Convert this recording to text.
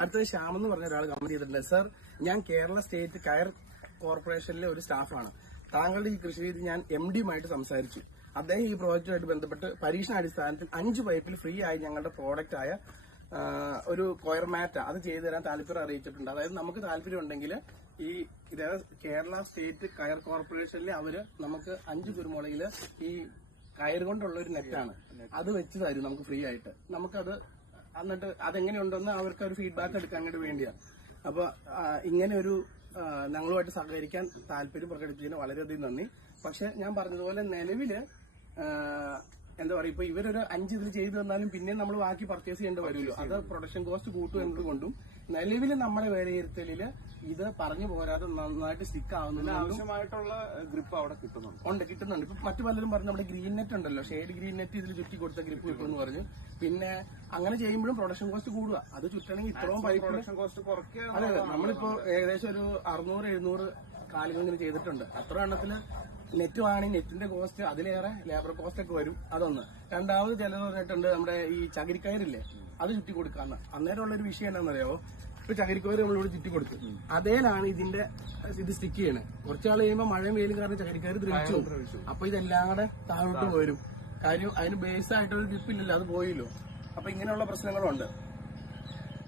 അടുത്തത് ശ്യാം എന്ന് പറഞ്ഞ ഒരാൾ കമന്റ് ചെയ്തിട്ടുണ്ട്. സർ, ഞാൻ കേരള സ്റ്റേറ്റ് കയർ കോർപ്പറേഷനിലെ ഒരു സ്റ്റാഫാണ്. താങ്കളുടെ ഈ കൃഷി രീതി ഞാൻ MD-യുമായിട്ട് സംസാരിച്ചു. അദ്ദേഹം ഈ പ്രോജക്റ്റുമായിട്ട് ബന്ധപ്പെട്ട് പരീക്ഷണാടിസ്ഥാനത്തിൽ 5 പൈപ്പിൽ ഫ്രീ ആയി ഞങ്ങളുടെ പ്രോഡക്റ്റ് ആയ ഒരു കൊയർ മാറ്റ അത് ചെയ്തു തരാൻ താല്പര്യം അറിയിച്ചിട്ടുണ്ട്. അതായത് നമുക്ക് താല്പര്യം ഉണ്ടെങ്കിൽ ഈ കേരള സ്റ്റേറ്റ് കയർ കോർപ്പറേഷനിൽ അവര് നമുക്ക് 5 കുരുമുളകില് ഈ കയർ കൊണ്ടുള്ള ഒരു നെറ്റാണ്, അത് വെച്ച് തരും നമുക്ക് ഫ്രീ ആയിട്ട്. നമുക്കത് എന്നിട്ട് അതെങ്ങനെയുണ്ടെന്ന് അവർക്ക് ഒരു ഫീഡ്ബാക്ക് എടുക്കാൻ വേണ്ടി വേണ്ടിയാണ്. അപ്പൊ ഇങ്ങനെ ഒരു ഞങ്ങളുമായിട്ട് സഹകരിക്കാൻ താല്പര്യം പ്രകടിപ്പിച്ചതിന് വളരെയധികം നന്ദി. പക്ഷെ ഞാൻ പറഞ്ഞതുപോലെ നിലവില് എന്താ പറയുക, ഇപ്പൊ ഇവരൊരു 5 ഇതിൽ ചെയ്തു തന്നാലും പിന്നെ നമ്മൾ ബാക്കി പർച്ചേസ് ചെയ്യേണ്ടി വരുമല്ലോ. അത് പ്രൊഡക്ഷൻ കോസ്റ്റ് കൂട്ടും എന്നതുകൊണ്ടും നിലവിൽ നമ്മുടെ വിലയിരുത്തലില് ഇത് പറഞ്ഞു പോരാതെ നന്നായിട്ട് സ്റ്റിക്ക് ആവുന്നതിന് ആവശ്യമായിട്ടുള്ള ഗ്രിപ്പ് അവിടെ കിട്ടുന്നുണ്ട്. ഇപ്പൊ മറ്റു പലരും പറഞ്ഞു നമ്മുടെ ഗ്രീൻ നെറ്റ് ഉണ്ടല്ലോ, ഷെയ്ഡ് ഗ്രീൻ നെറ്റ് ഇതിൽ ചുറ്റി കൊടുത്ത ഗ്രിപ്പ് കിട്ടുമെന്ന് പറഞ്ഞു. പിന്നെ അങ്ങനെ ചെയ്യുമ്പോഴും പ്രൊഡക്ഷൻ കോസ്റ്റ് കൂടുക. അത് ചുറ്റണമെങ്കിൽ ഇത്രയും പൈപ്പ് പ്രൊഡക്ഷൻ കോസ്റ്റ് കുറയ്ക്കുക. അതെ, നമ്മളിപ്പോ ഏകദേശം ഒരു 600-700 കാലുകൾ ഇങ്ങനെ ചെയ്തിട്ടുണ്ട്. അത്ര എണ്ണത്തില് നെറ്റ് വാങ്ങി നെറ്റിന്റെ കോസ്റ്റ് അതിലേറെ ലേബർ കോസ്റ്റ് ഒക്കെ വരും. അതൊന്ന്. രണ്ടാമത് ചിലർ പറഞ്ഞിട്ടുണ്ട് നമ്മുടെ ഈ ചകിരിക്കയറില്ലേ അത് ചുറ്റി കൊടുക്കാന്ന്. അന്നേരമുള്ള ഒരു വിഷയം എന്താണെന്നറിയാവോ, ഇപ്പൊ ചകിരിക്കയറ് നമ്മളിവിടെ ചുറ്റി കൊടുത്തു, അതേലാണ് ഇതിന്റെ ഇത് സ്റ്റിക്ക് ചെയ്യണത്. കുറച്ചാൾ കഴിയുമ്പോൾ മഴയും വെയിലും കാരണം ചകിരിക്കയറ് ദ്രവിച്ചു. അപ്പൊ ഇതെല്ലാം കൂടെ താഴോട്ട് വരും. കാര്യം അതിന് ബേസ് ആയിട്ടൊരു ഗ്രിപ്പില്ലല്ലോ, അത് പോയില്ലോ. അപ്പൊ ഇങ്ങനെയുള്ള പ്രശ്നങ്ങളുണ്ട്.